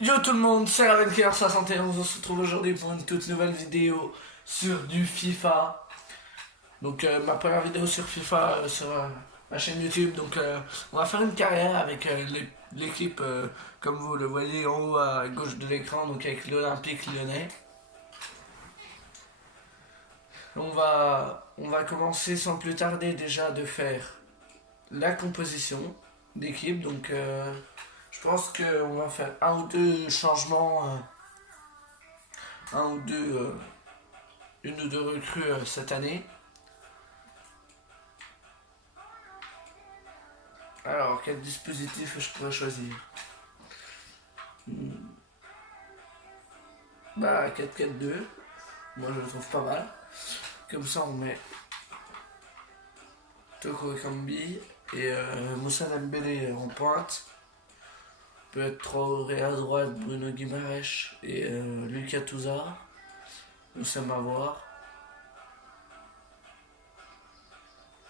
Yo tout le monde, c'est Ravenkeer71, on se retrouve aujourd'hui pour une toute nouvelle vidéo sur du FIFA. Donc ma première vidéo sur FIFA sur ma chaîne YouTube. Donc on va faire une carrière avec l'équipe comme vous le voyez en haut à gauche de l'écran, donc avec l'Olympique Lyonnais. On va commencer sans plus tarder déjà de faire la composition d'équipe. Donc je pense qu'on va faire un ou deux changements, une ou deux recrues cette année. Alors, quel dispositif je pourrais choisir? Bah, 4-4-2. Moi, je le trouve pas mal. Comme ça, on met Toko Ekambi et Moussa Dembélé en pointe. Peut-être Traoré à droite, Bruno Guimaraes et Lucas Touzard. Nous sommes à voir.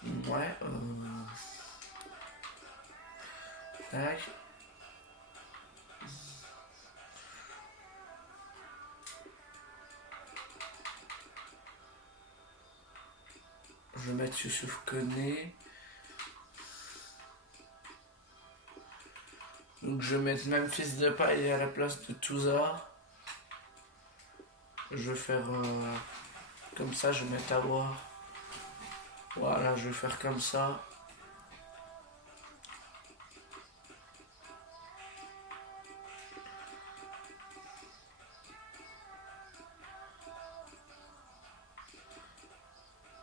Ouais. Tac. Je vais mettre Youssouf Koné. Donc je vais mettre Memphis Depay à la place de Touzard. Je vais faire comme ça, je vais mettre Aouar. Voilà, je vais faire comme ça.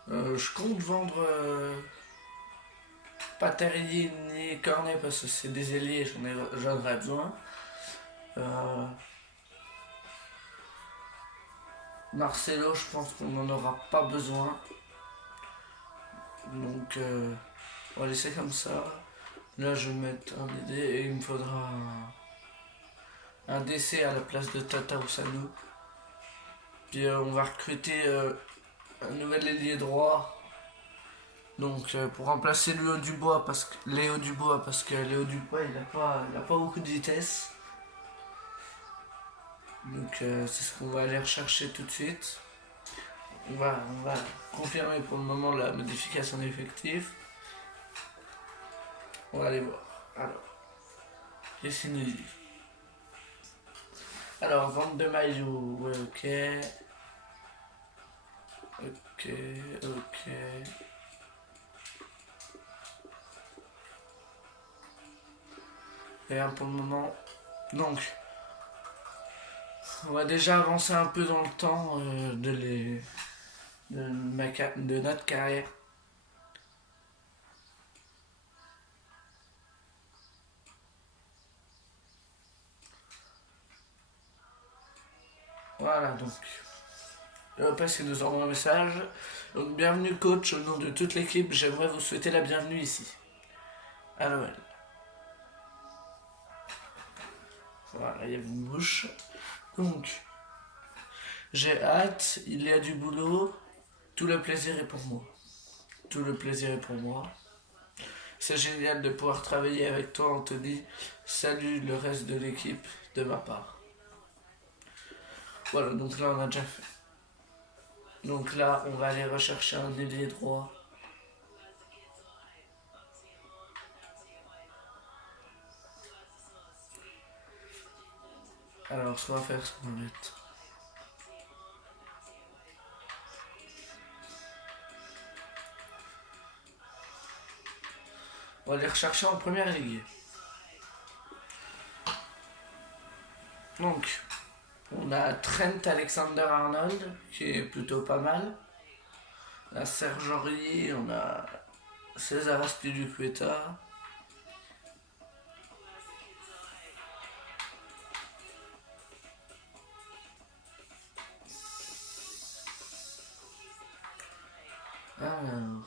Je compte vendre pas Terrier ni Cornet parce que c'est des ailiers, j'en aurais besoin. Marcelo, je pense qu'on n'en aura pas besoin. Donc on va laisser comme ça. Là je vais mettre un DD et il me faudra un DC à la place de Tata Oussano. Puis on va recruter un nouvel ailier droit. Donc pour remplacer Léo Dubois parce que Léo Dubois il a pas beaucoup de vitesse. Donc c'est ce qu'on va aller rechercher tout de suite. On va confirmer pour le moment la modification d'effectifs. On va aller voir. Alors, qu'est-ce qu'il nous dit? Alors, vente de maillot, ouais, ok. Ok. Rien pour le moment. Donc, on va déjà avancer un peu dans le temps de notre carrière. Voilà, donc Lopez qui nous envoie un message. Donc bienvenue coach, au nom de toute l'équipe, j'aimerais vous souhaiter la bienvenue ici. À Noël. Voilà, il y a une bouche. Donc, j'ai hâte, il y a du boulot, tout le plaisir est pour moi. Tout le plaisir est pour moi. C'est génial de pouvoir travailler avec toi, Anthony. Salut le reste de l'équipe de ma part. Voilà, donc là on a déjà fait. Donc là, on va aller rechercher un ailier droit. Alors, soit faire ce qu'on va mettre. On va aller rechercher en première ligue. Donc, on a Trent Alexander-Arnold, qui est plutôt pas mal. On a Serge Aurier, on a César Azpilicueta. Alors...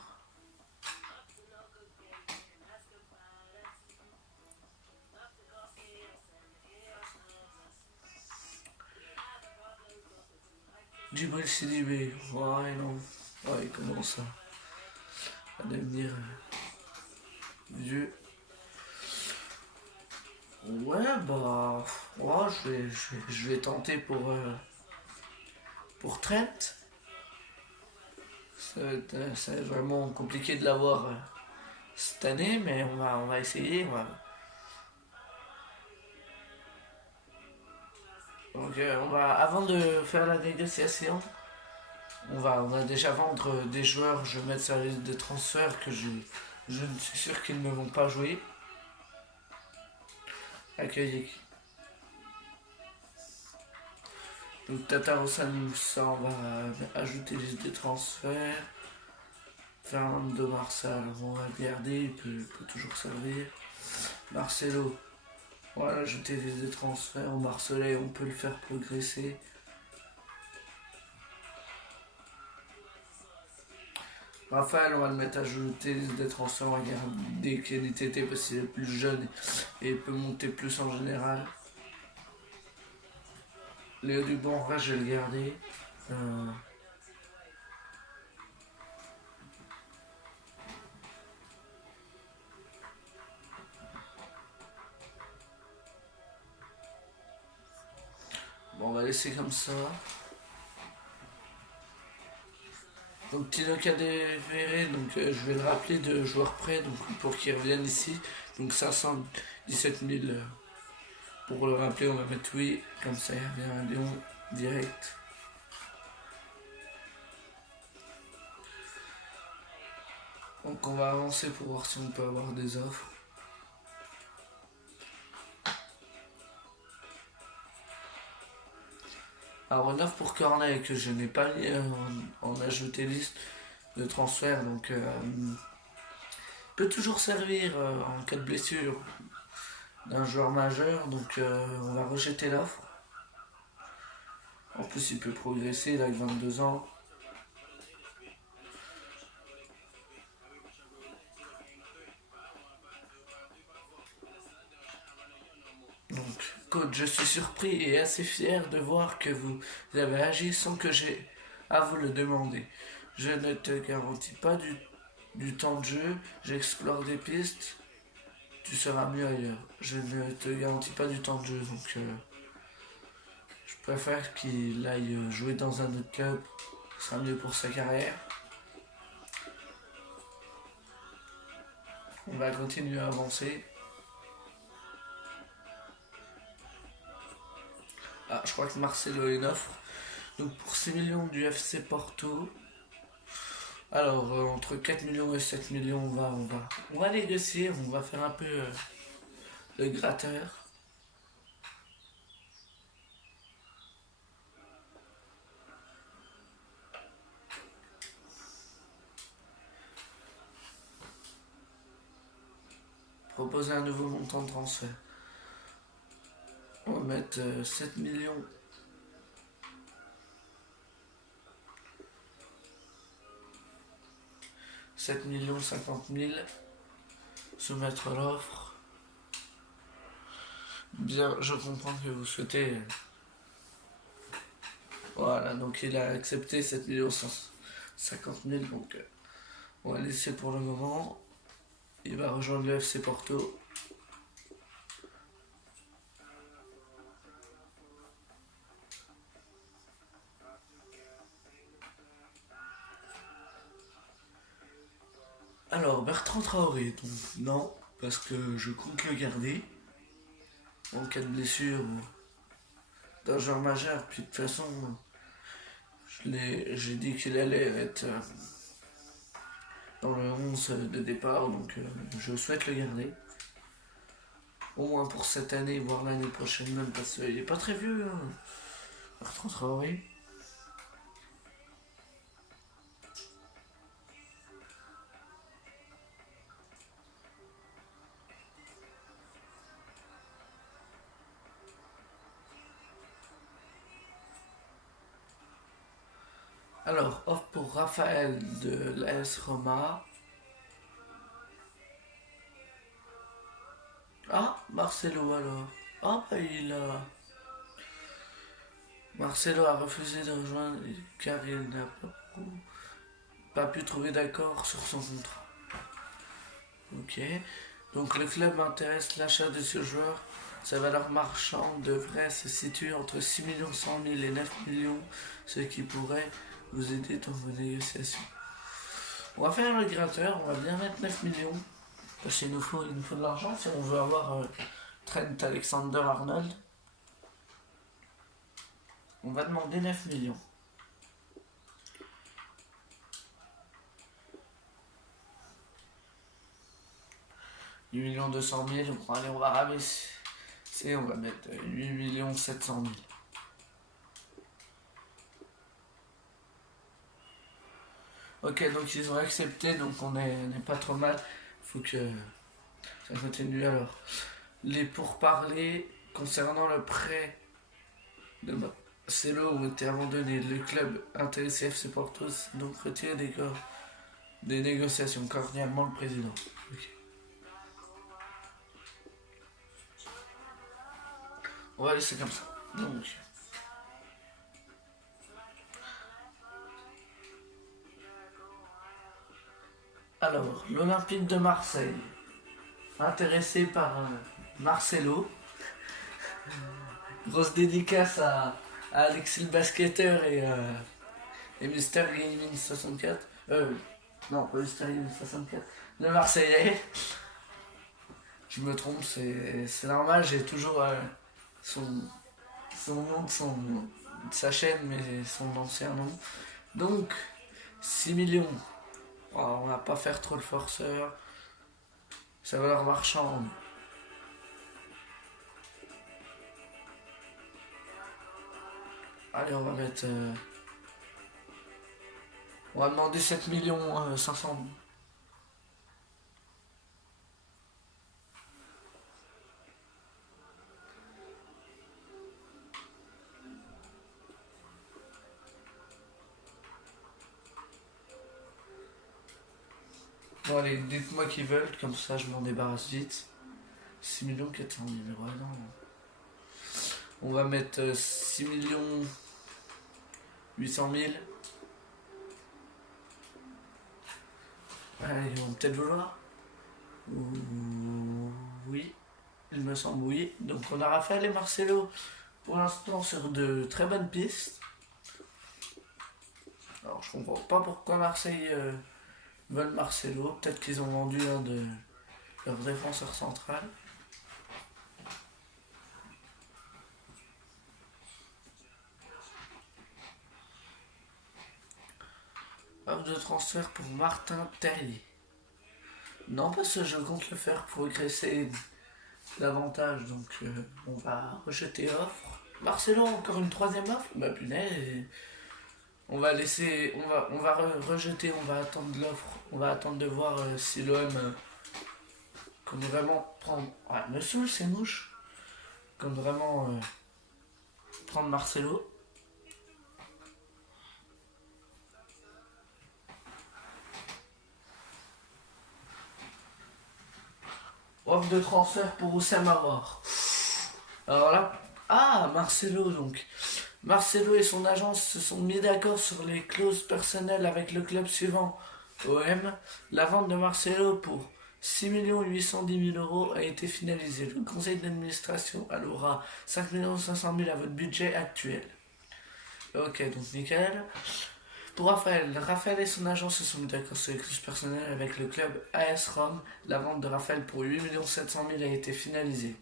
Djibril Sidibé, ouais non, ouais il commence à devenir vieux. Ouais, bah, ouais, je vais tenter pour Trent. Ça va être vraiment compliqué de l'avoir cette année, mais on va essayer. Donc, avant de faire la négociation, on va déjà vendre des joueurs. Je vais mettre sur la liste de transferts je ne suis sûr qu'ils ne vont pas jouer. Accueillir. Donc Tata Sanou, ça on va ajouter liste de transferts. Fernando Marsal, on va le garder, il peut toujours servir. Marcelo, voilà, ajouter liste de transferts. Marcelé, on peut le faire progresser. Raphaël, on va le mettre à ajouter liste de transferts, on va garder KNTT parce qu'il est plus jeune et il peut monter plus en général. Léo Dubon, je vais le garder. Bon, on va laisser comme ça. Donc Tino Cadevere, donc je vais le rappeler de joueurs prêts donc, pour qu'il revienne ici. Donc 517 000 pour le rappeler, on va mettre oui, comme ça il revient à Lyon direct. Donc on va avancer pour voir si on peut avoir des offres. Alors une offre pour Cornet que je n'ai pas mis en ajouté liste de transfert, donc peut toujours servir en cas de blessure d'un joueur majeur, donc on va rejeter l'offre. En plus il peut progresser, il a 22 ans. Donc, coach, je suis surpris et assez fier de voir que vous avez agi sans que j'ai à vous le demander. Je ne te garantis pas du temps de jeu, j'explore des pistes, tu seras mieux ailleurs. Je ne te garantis pas du temps de jeu, donc je préfère qu'il aille jouer dans un autre club, ce sera mieux pour sa carrière. On va continuer à avancer. Ah, je crois que Marcelo a une offre. Donc pour 6 millions du FC Porto. Alors entre 4 millions et 7 millions, on va négocier, on va faire un peu le gratteur. Proposer un nouveau montant de transfert. On va mettre 7 millions. « 7 millions 50 000. Soumettre l'offre. Bien, je comprends que vous souhaitez. Voilà, donc il a accepté 7 millions 50 000. Donc on va laisser pour le moment. Il va rejoindre le FC Porto. Alors, Bertrand Traoré, donc non, parce que je compte le garder en cas de blessure ou d'un joueur majeur. Puis de toute façon, j'ai dit qu'il allait être dans le 11 de départ, donc je souhaite le garder. Au moins pour cette année, voire l'année prochaine même, parce qu'il n'est pas très vieux, hein, Bertrand Traoré. Alors, offre pour Raphaël de l'AS Roma. Ah, Marcelo alors. Ah, bah il a. Marcelo a refusé de rejoindre car il n'a pas pu trouver d'accord sur son contrat. Ok. Donc le club intéresse l'achat de ce joueur Sa valeur marchande devrait se situer entre 6 100 000 et 9 millions, ce qui pourrait vous aider dans vos négociations. On va faire le gratteur, on va bien mettre 9 millions, parce qu'il nous faut de l'argent si on veut avoir Trent Alexander-Arnold. On va demander 9 millions. 8 200 000, allez, on va rabaisser. On va mettre 8 700 000. Ok, donc ils ont accepté, donc on n'est pas trop mal. Faut que ça continue alors. Les pourparlers concernant le prêt de Marcelo ont été abandonnés. Le club intéressé FC Porto donc retiré des négociations cordialement le président. Okay. On va laisser comme ça. Donc. Alors, l'Olympique de Marseille, intéressé par Marcelo. Grosse dédicace à Alexis le basketteur et Mister Gaming 64. Non, pas Mister Gaming 64. Le Marseillais. Je me trompe, c'est normal, j'ai toujours son nom de sa chaîne, mais son ancien nom. Donc, 6 millions. Alors, on va pas faire trop le forceur. Sa valeur marchande. Allez, on va mettre... on va demander 7 millions 500 000. Bon allez, dites-moi qu'ils veulent, comme ça je m'en débarrasse vite. 6 400 000, ouais non. On va mettre 6 800 000. Allez, ils vont peut-être vouloir. Oui, il me semble oui. Donc on a Raphaël et Marcelo pour l'instant sur de très bonnes pistes. Alors je comprends pas pourquoi Marseille veulent Marcelo. Peut-être qu'ils ont vendu un de leurs défenseurs central. Offre de transfert pour Martin Terrier. Non, parce que je compte le faire progresser davantage, donc on va rejeter offre. Marcelo, encore une troisième offre. Bah punaise. On va laisser, on va rejeter, on va attendre l'offre, on va attendre de voir si l'OM compte vraiment prendre. Ouais, me saoule ces mouches. Compte vraiment prendre Marcelo. Offre de transfert pour Oussem Aouar. Alors là, Marcelo donc. Marcelo et son agence se sont mis d'accord sur les clauses personnelles avec le club suivant, OM. La vente de Marcelo pour 6 810 000 € a été finalisée. Le conseil d'administration allouera 5 500 000 à votre budget actuel. Ok, donc nickel. Pour Raphaël et son agent se sont mis d'accord sur les clauses personnelles avec le club AS Rome. La vente de Raphaël pour 8 700 000 a été finalisée.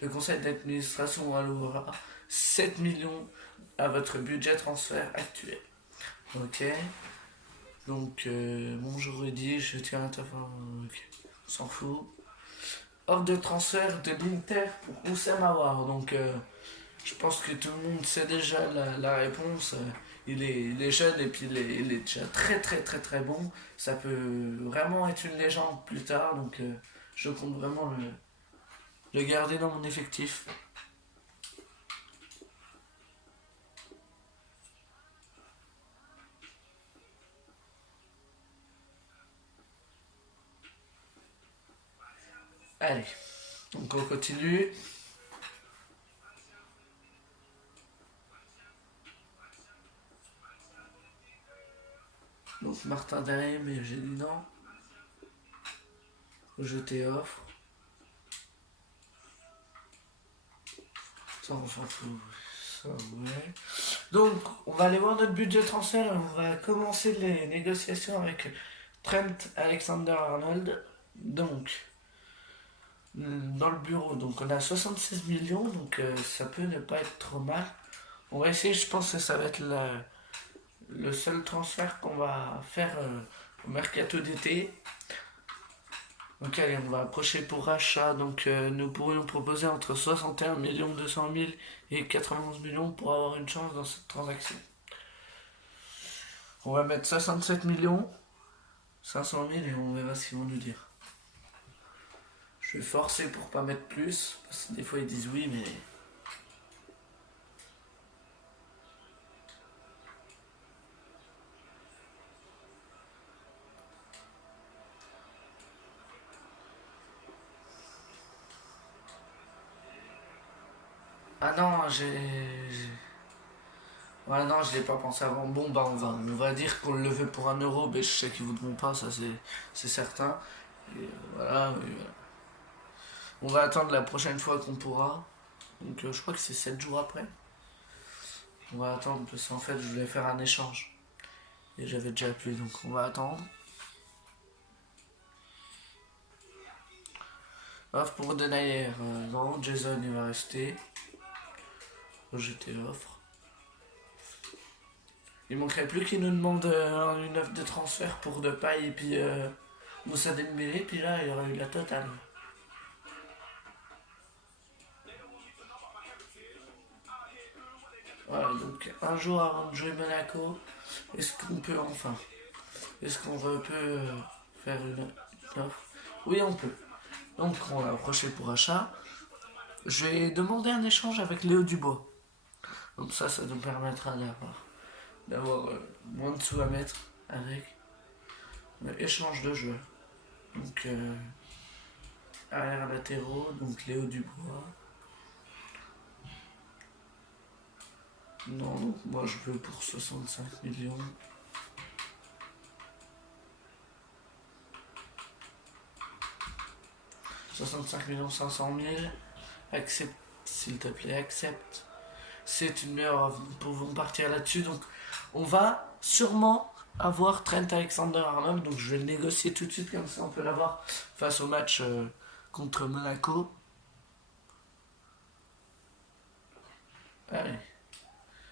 Le conseil d'administration allouera 7 millions à votre budget transfert actuel. Ok. Donc, bon, j'aurais dit, je tiens à t'avoir. Ok. On s'en fout. Offre de transfert de l'Inter pour Oussem Aouar. Donc, je pense que tout le monde sait déjà la réponse. Il est jeune et puis il est déjà très très très très bon. Ça peut vraiment être une légende plus tard. Donc, je compte vraiment le garder dans mon effectif. Allez, donc on continue. Donc Martin Derrière, mais j'ai dit non. Rejeter offre. Ça, on s'en fout. Ça, ouais. Donc, on va aller voir notre budget transfert. On va commencer les négociations avec Trent Alexander-Arnold. Donc, dans le bureau, donc on a 76 millions, donc ça peut ne pas être trop mal. On va essayer, je pense que ça va être le seul transfert qu'on va faire au mercato d'été. Donc allez, on va approcher pour rachat. Donc nous pourrions proposer entre 61 millions 200 000 et 91 millions pour avoir une chance dans cette transaction. On va mettre 67 millions 500 000 et on verra ce qu'ils vont nous dire. Je vais forcer pour pas mettre plus, parce que des fois ils disent oui, mais... Ah non, Ouais, non, je l'ai pas pensé avant. Bon, bah, on va dire qu'on le veut pour 1 euro, mais je sais qu'ils voudront pas, ça c'est certain. Et voilà, on va attendre la prochaine fois qu'on pourra. Donc, je crois que c'est 7 jours après. On va attendre, parce qu'en fait, je voulais faire un échange. Et j'avais déjà appelé, donc on va attendre. Offre pour Denayer, non, Jason il va rester. Rejeter l'offre. Il manquerait plus qu'il nous demande une offre de transfert pour Depay et puis Moussa Dembélé, puis là il y aurait eu la totale. Voilà, donc un jour avant de jouer Monaco, est-ce qu'on peut enfin, est-ce qu'on peut faire une offre? Oui, on peut. Donc on va approcher pour achat. Je vais demander un échange avec Léo Dubois. Comme ça nous permettra d'avoir moins de sous à mettre avec échange de joueurs. Donc arrière latéraux, donc Léo Dubois. Non, donc moi je veux pour 65 millions. « 65 millions 500 000. Accepte, s'il te plaît, accepte. C'est une meilleure offre. Nous pouvons partir là-dessus. Donc, on va sûrement avoir Trent Alexander-Arnold. Donc, je vais le négocier tout de suite, comme ça on peut l'avoir face au match contre Monaco. Allez.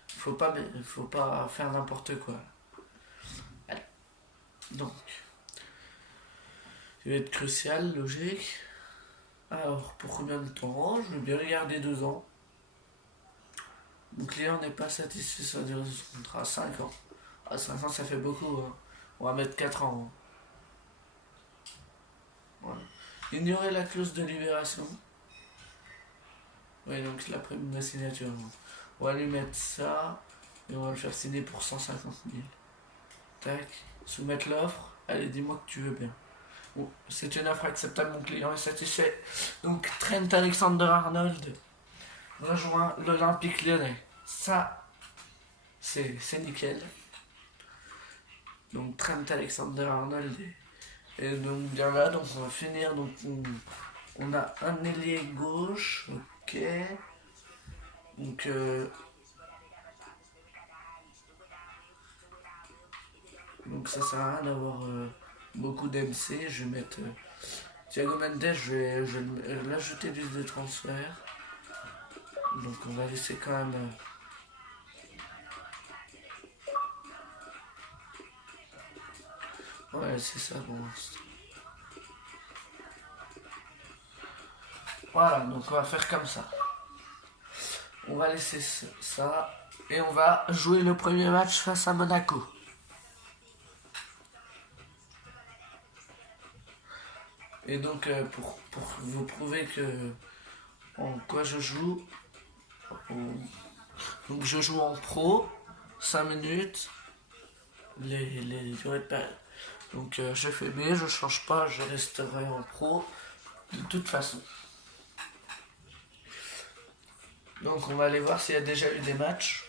Faut pas faire n'importe quoi. Allez. Donc, il va être crucial, logique. Alors, pour combien de temps? Je vais bien le garder 2 ans. Mon client n'est pas satisfait sur la durée de son contrat. 5 ans. Ah, 5 ans, ça fait beaucoup. Hein. On va mettre 4 ans. Hein. Voilà. Ignorer la clause de libération. Oui, donc la prime de signature. On va lui mettre ça. Et on va le faire signer pour 150 000. Tac. Soumettre l'offre. Allez, dis-moi que tu veux bien. Bon, c'est une offre acceptable, mon client est satisfait. Donc Trent Alexander-Arnold rejoint l'Olympique Lyonnais. Ça, c'est nickel. Donc Trent Alexander-Arnold et donc bien là, donc on va finir. Donc on a un ailier gauche, ok. Donc ça sert à rien d'avoir beaucoup d'MC. Je vais mettre Thiago Mendes, je vais l'ajouter liste de transfert. Donc on va laisser quand même ouais, c'est ça, bon. Voilà, donc on va faire comme ça. On va laisser ça. Et on va jouer le premier match face à Monaco. Et donc pour vous prouver que en quoi je joue, donc je joue en pro, 5 minutes, les durées de période. Donc je fais B, je change pas, je resterai en pro de toute façon. Donc on va aller voir s'il y a déjà eu des matchs.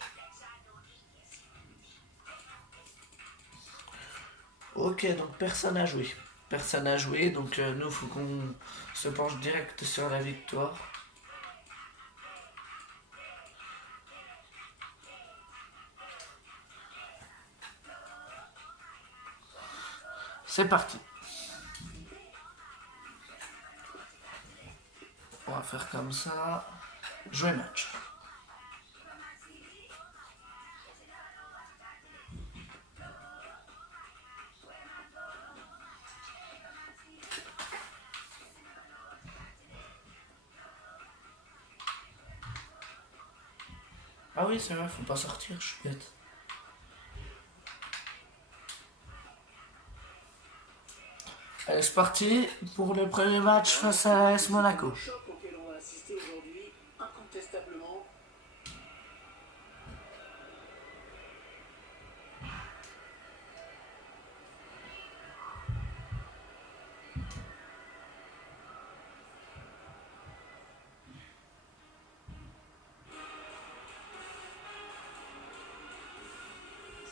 Ok, donc personne n'a joué. Personne n'a joué, donc nous, il faut qu'on se penche direct sur la victoire. C'est parti. On va faire comme ça. Jouer match. Ah oui, c'est vrai, faut pas sortir, je suis bête. Allez, c'est parti pour le premier match face à AS Monaco. Le choc auquel on va assister aujourd'hui, incontestablement.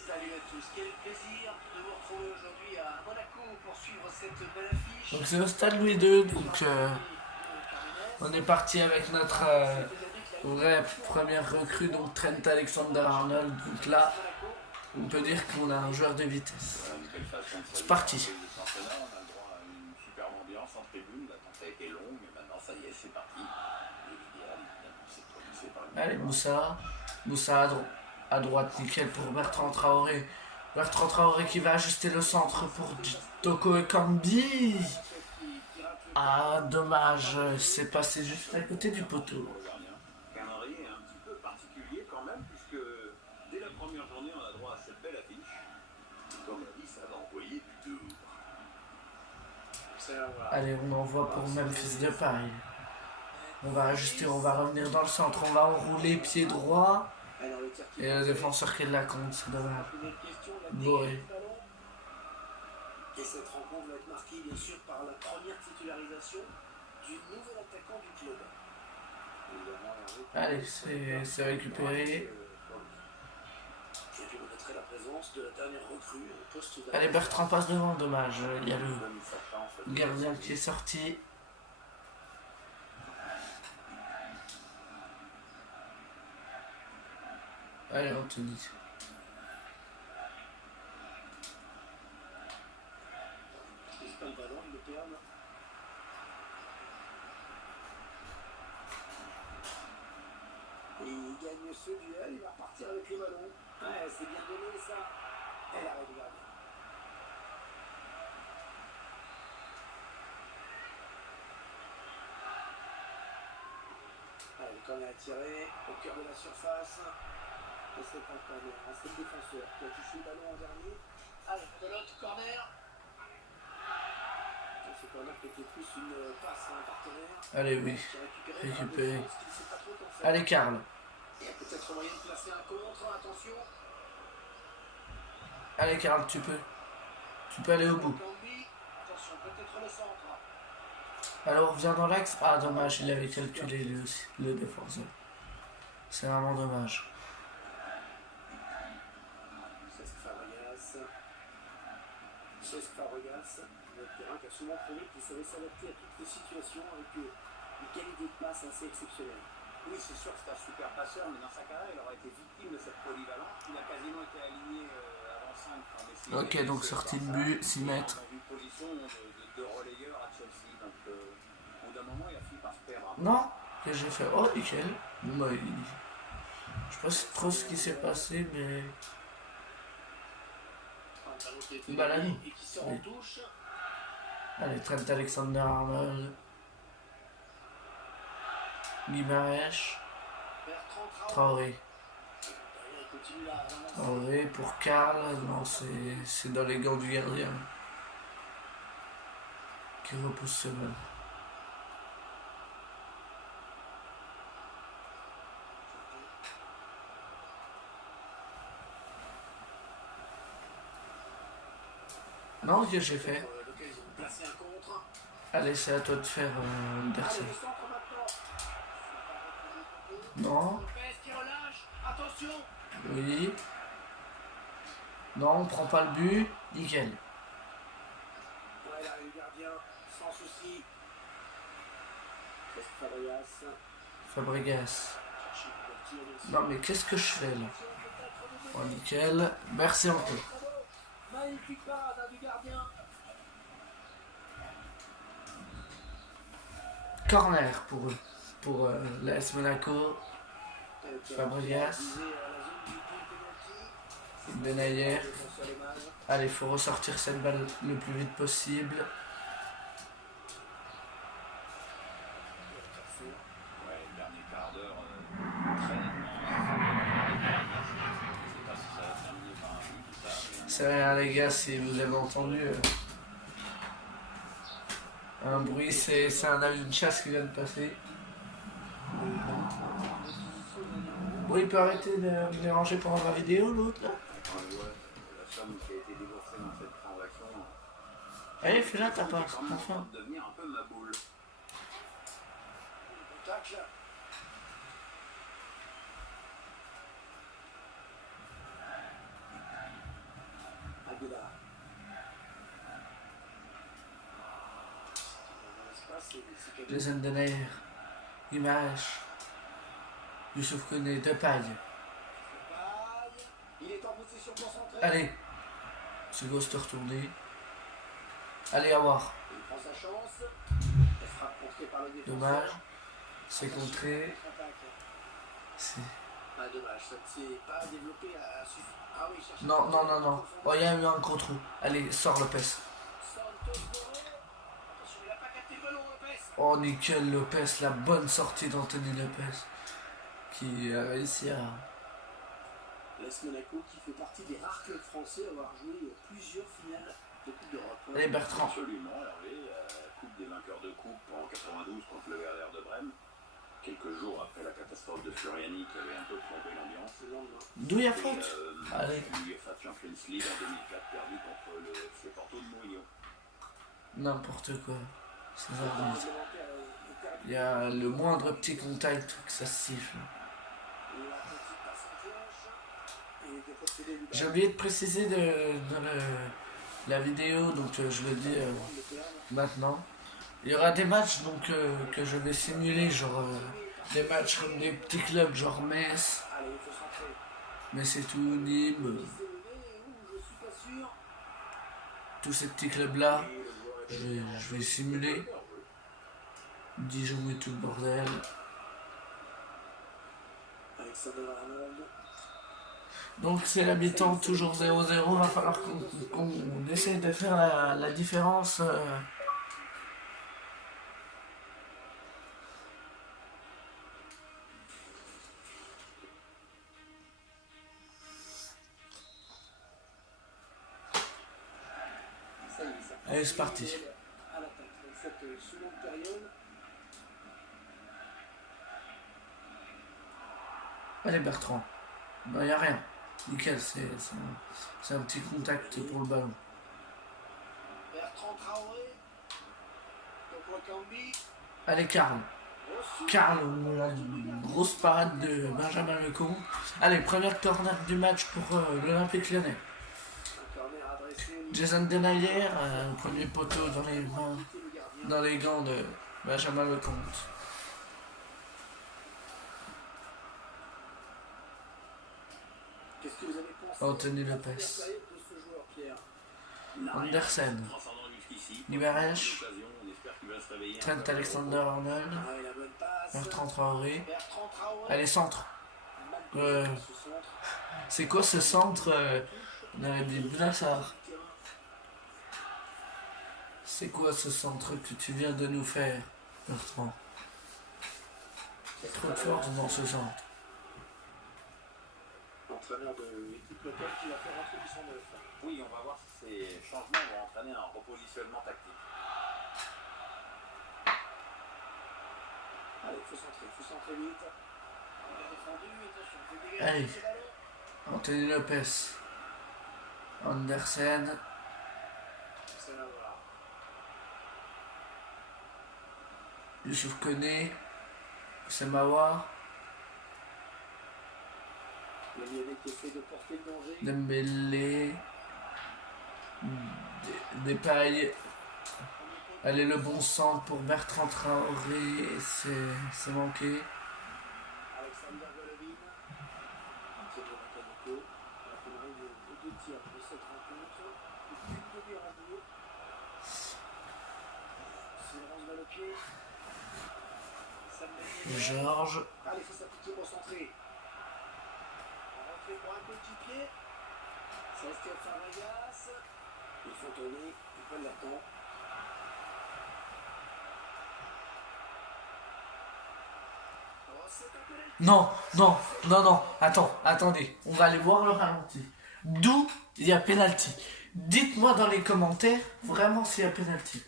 Salut à tous, quel plaisir de vous retrouver aujourd'hui à Monaco pour suivre cette belle affiche. Donc c'est au stade Louis II, donc on est parti avec notre vraie première recrue, donc Trent Alexander-Arnold. Donc là, on peut dire qu'on a un joueur de vitesse. C'est parti. Allez, Moussa à droite, nickel pour Bertrand Traoré. Bertrand Traoré qui va ajuster le centre pour Toko Ekambi. Ah, dommage, c'est passé juste à côté du poteau. Calendrier est un petit peu particulier quand même, puisque dès la première journée, on a droit à cette belle affiche. Comme on dit, ça va envoyer du lourd. Allez, on envoie pour Memphis Depay. On va ajuster, on va revenir dans le centre, on va enrouler pied droit. Et le défenseur qui la compte, c'est dommage. Boé. Et cette rencontre va être marquée bien sûr par la première titularisation du nouvel attaquant du club. Allez, c'est récupéré. Et puis on noterait la présence de la dernière recrue au poste Allez, Bertrand passe devant, dommage. Il y a le gardien qui est sorti. Allez, Anthony. Il pas le ballon, il le perd. Et il gagne ce duel, il va repartir avec le ballon. Ouais, c'est bien donné ça. Elle arrête le gardien. Allez, le corner à tirer au cœur de la surface. Et c'est un corner, c'est le défenseur qui a touché le ballon en dernier. Allez, pelote, corner. Ce corner qui était plus une passe à un partenaire. Allez, oui. Récupéré. Allez, Karl. Il y a peut-être moyen de placer un contre, attention. Allez, Karl, tu peux aller au bout. Attention, peut-être le centre. Alors, viens dans l'axe. Ah, dommage, il avait calculé lui aussi, le défenseur. C'est vraiment dommage. Cesc Fabregas, notre terrain qui a souvent prouvé qu'il savait s'adapter à toutes les situations avec une qualité de passe assez exceptionnelle. Oui, c'est sûr que c'est un super passeur, mais dans sa carrière, il aurait été victime de cette polyvalence. Il a quasiment été aligné avant 5 quand Messi. Ok, donc sortie de but, 6 mètres. On a vu une position de relayeur à Chelsea, donc au bout d'un moment, il a fini par se perdre. Non, que j'ai fait. Oh, nickel. Bon, bah, je sais pas trop ce qui s'est passé, mais. Balani. Et qui sort en Oui. touche. Allez, Trent Alexander-Arnold. Guimaraes. Bertrand Traoré. Il continue là à avancer. Traoré pour Karl. Non, c'est dans les gants du gardien. Qui repousse ce ballon. Non, que j'ai fait. L'occasion de placer un contre. Allez, c'est à toi de faire Anderson. Allez, le centre maintenant. Non, Lopez qui relâche. Attention. oui. Non, on prend pas le but. Nickel. Ouais, là, le gardien, sans souci. Cesc Fabregas. Fabregas. Chercher pour tirer dessus. Non, mais qu'est-ce que je fais là? Oh, nickel. Merci encore. Magnifique parade du gardien. corner pour eux. Pour l'AS Monaco. Fabregas. Denayer. Allez, il faut ressortir cette balle le plus vite possible. Ouais, le dernier quart d'heure, très nettement. Je sais pas si ça va se terminer par un but ou ça. C'est rien les gars, si vous avez entendu un bruit, c'est un avion de chasse qui vient de passer. Bon, il peut arrêter de me déranger pendant la vidéo, l'autre là. Ouais, la somme qui a été déboursée dans cette transaction. Allez, fais-la ta passe, Quand même en enfin. train de devenir un peu ma boule. Tacle. Aguilar. Dans l'espace, c'est quelqu'un. Jason Denayer, Image, Youssouf Koné, Depay. Il est en position concentrée. Allez, c'est Ghost retourné. Allez, à voir. Il prend sa chance. Elle sera portée par le défenseur. Dommage, c'est contré. C'est- Ah, dommage, ça ne s'est pas développé à suffire. Ah oui, cherche. Non, non, non, non. Oh, il y a eu un gros trou. Allez, sors Lopez. Santos Borré. Attention, il n'a pas capté le ballon, Lopez. Oh, nickel Lopez, la bonne sortie d'Anthony Lopez. Qui a réussi à... L'AS Monaco qui fait partie des rares clubs français à avoir joué plusieurs finales de Coupe d'Europe. Allez, Bertrand. Absolument, Hervé. Coupe des vainqueurs de coupe en 92 contre le Werder de Brême. Quelques jours après la catastrophe de Furiani qui avait un peu plombé l'ambiance. Le lendemain. D'où il y a faute. Allez. L'UEFA Champions League en 2004 perdu contre le FC Porto de Mourinho. N'importe quoi. C'est Un arbitre. réglementaire est perdu. Il y a le moindre petit contact que ça siffle. Et la petite passe en flèche. Et des procédés du J'ai oublié de préciser dans la vidéo, donc je le dis maintenant. Il y aura des matchs donc, que je vais simuler, genre des matchs comme des petits clubs, genre Metz, Allez, il faut centrer. Metz et tout, Nîmes, Je suis pas sûr. tous ces petits clubs-là. Je vais simuler. Dijon et tout le bordel. Alexander Arnold. Donc c'est la mi-temps, toujours 0-0. Va falloir qu'on essaie de faire la différence. Ça y est, ça. Allez, c'est parti. À l'attaque. Donc cette seconde période. Allez Bertrand. Non, y a rien. Nickel, c'est un petit contact pour le ballon. Bertrand Traoré. Donc Wakambi. Allez Karl. Karl, une grosse parade de Benjamin Lecomte. Allez, première corner du match pour l'Olympique Lyonnais. Un corner adressé. Jason Denayer, premier poteau dans les mains, dans les gants de Benjamin Lecomte. Qu'est-ce que vous avez pensé Anthony de la Lopez. première période de ce joueur, Pierre? Andersen. Guimaraes. Trent Alexander-Arnold. Ah, il a bonne passe. Bertrand Traoré. Bertrand Traoré. Allez, centre. Ce centre. C'est quoi ce centre On aurait dit Bounassar. C'est quoi ce centre que tu viens de nous faire, Bertrand? Trop de force dans ce centre. L'entraîneur de l'équipe locale qui va faire rentrer du 109. Oui, on va voir si ces changements vont entraîner un repositionnement tactique. Allez, il faut centrer vite. On a défendu, attention, il faut dégager Allez. ce ballon. Anthony Lopez. Andersen. Ça va voir. Youssouf Koné. Semawa. Le Lyonnais qui essaie de porter le danger. Dembélé. Depay. Allez, le bon centre pour Bertrand Traoré. C'est manqué. Alexander Golovin. Antonio Macanico. On a fait le règle de 2 tirs de cette rencontre. Une demi-heure à 2. Silence dans le pied. Georges. Allez, il faut s'appliquer pour centrer. Rentrée pour un coéquipier. Sébastien Farias. Ils font tourner, ils prennent leur temps. Oh, c'est un penalty. Non, non, non, non. Attendez. On va aller voir le ralenti. D'où il y a penalty. Dites-moi dans les commentaires vraiment s'il y a penalty.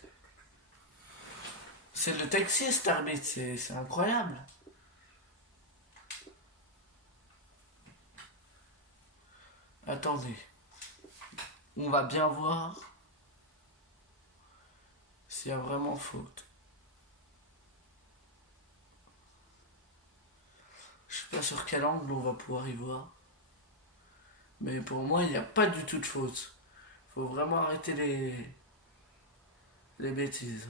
C'est le taxi, cet arbitre, c'est incroyable. Attendez. On va bien voir s'il y a vraiment faute. Je sais pas sur quel angle on va pouvoir y voir. Mais pour moi, il n'y a pas du tout de faute. Faut vraiment arrêter les bêtises.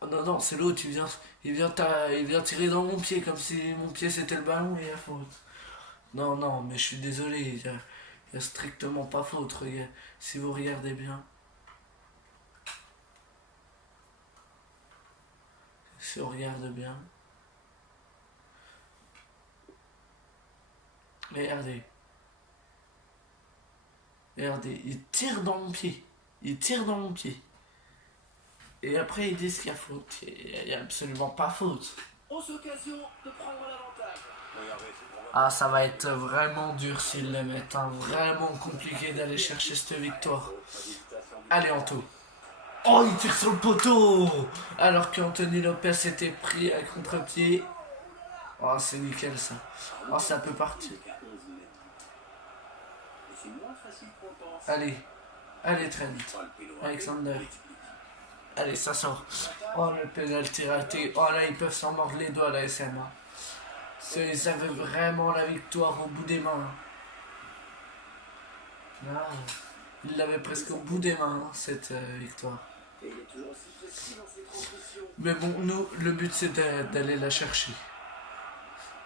Oh non, c'est l'autre, il vient tirer dans mon pied comme si mon pied c'était le ballon et il y a faute. Non, mais je suis désolé, il y a strictement pas faute, regarde, si vous regardez bien. Si on regarde bien. Regardez, il tire dans mon pied. Et après, ils disent qu'il y a faute. Il n'y a absolument pas faute. 11 occasions de prendre l'avantage. Ah, ça va être vraiment dur s'ils le mettent. Hein. Vraiment compliqué d'aller chercher cette victoire. Allez, Anto. Oh, il tire sur le poteau. Alors qu'Anthony Lopez était pris à contre-pied. Oh, c'est nickel ça. Oh, ça peut partir. Allez, Trent. Alexander. Allez, ça sort. Oh, le penalty raté. Oh là, ils peuvent s'en mordre les doigts, la SMA. Ils avaient vraiment la victoire au bout des mains. Ah, ils l'avaient presque au bout des mains, cette victoire. Mais bon, nous, le but c'est d'aller la chercher.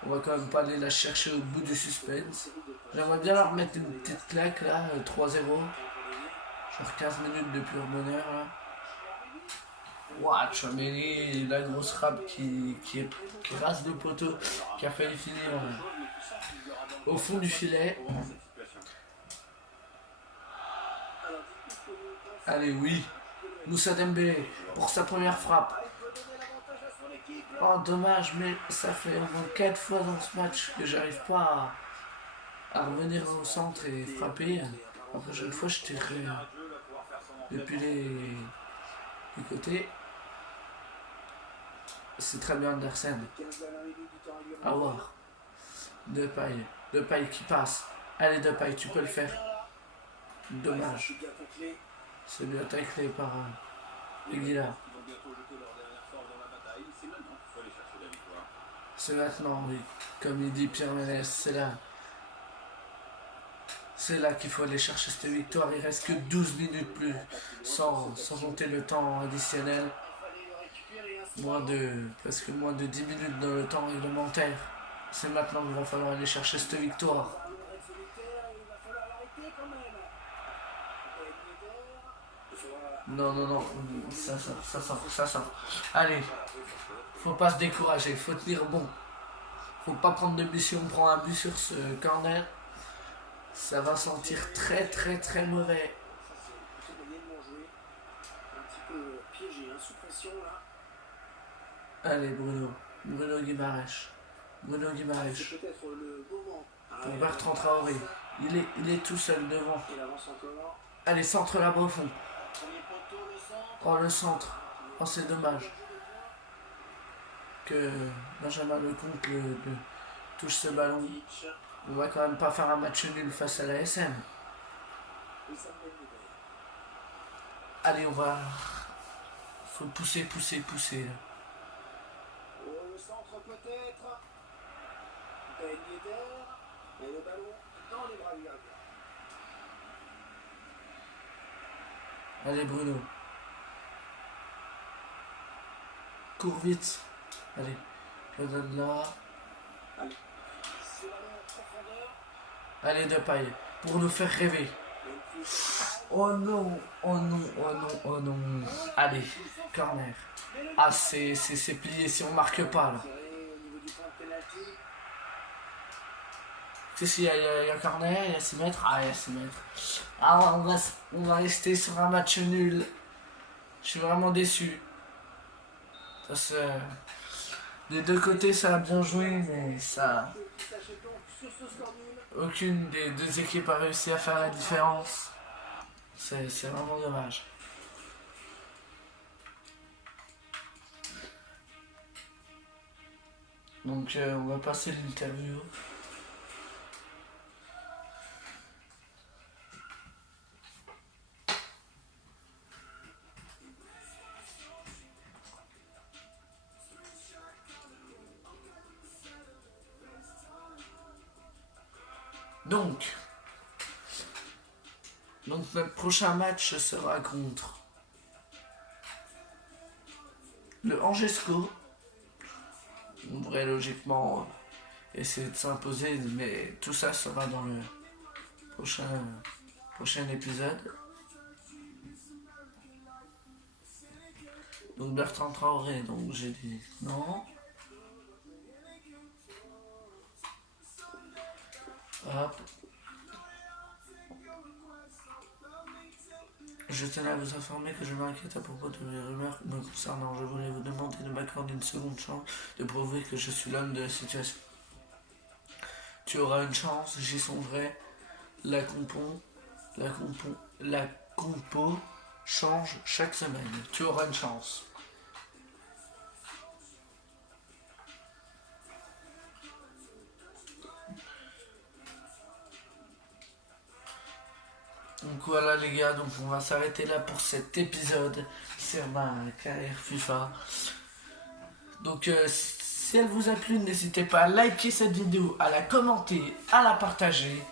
On va quand même pas aller la chercher au bout du suspense. J'aimerais bien leur mettre une petite claque là, 3-0. Genre 15 minutes de pur bonheur là. Ouah, Tchouaméni, la grosse frappe qui rase le poteau, qui a failli finir au fond du filet. Allez, oui. Moussa Dembélé pour sa première frappe. Oh, dommage, mais ça fait au moins 4 fois dans ce match que j'arrive pas à revenir au centre et frapper. La prochaine fois, je tirerai depuis les côtés. C'est très bien Andersen. À voir. Depay qui passe. Allez, Depay, tu peux le faire. Dommage. C'est bien taclé par Aguilar. C'est maintenant, oui. Comme il dit Pierre Ménès, c'est là. C'est là qu'il faut aller chercher cette victoire. Il reste que 12 minutes plus. Sans compter le temps additionnel. Presque moins de 10 minutes dans le temps réglementaire. C'est maintenant qu'il va falloir aller chercher cette victoire. Non, ça sort. Allez, faut pas se décourager, faut tenir bon. Faut pas prendre de but si on prend un but sur ce corner. Ça va sentir très mauvais. Allez, Bruno Guimaraes. Pour Bertrand Traoré. Il est tout seul devant. Allez, centre là-bas au fond. Oh, le centre. Oh, c'est dommage que Benjamin Lecomte touche ce ballon. On va quand même pas faire un match nul face à la SM. Allez, on va... Faut pousser. Là. Le centre peut-être. Ben Yedder. Et le ballon dans les bras du gardien. Allez, Bruno. Cours vite. Allez, je le donne là. Allez, Depay, pour nous faire rêver. Oh non. Allez, corner. Ah, c'est plié si on marque pas, là. Tiré au niveau du point de pénalty. Qu'est-ce qu'il y a, il y a corner, il y a 6 mètres. Ah, il y a 6 mètres. Ah, on va rester sur un match nul. Je suis vraiment déçu. Ça, des deux côtés, ça a bien joué, mais ça... Qui s'achète donc sur ce score nul. Aucune des deux équipes a réussi à faire la différence. C'est vraiment dommage. Donc on va passer l'interview. Donc notre prochain match sera contre le Angesco. On devrait logiquement essayer de s'imposer, mais tout ça sera dans le prochain épisode. Donc Bertrand Traoré, donc j'ai dit non. Hop. Je tenais à vous informer que je m'inquiète à propos de mes rumeurs me concernant. Je voulais vous demander de m'accorder une seconde chance de prouver que je suis l'homme de la situation. Tu auras une chance, j'y songerai. La compo change chaque semaine. Tu auras une chance. Donc voilà les gars, donc on va s'arrêter là pour cet épisode sur ma carrière FIFA. Donc si elle vous a plu, n'hésitez pas à liker cette vidéo, à la commenter, à la partager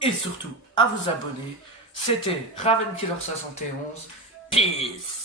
et surtout à vous abonner. C'était Ravenkiller71. Peace.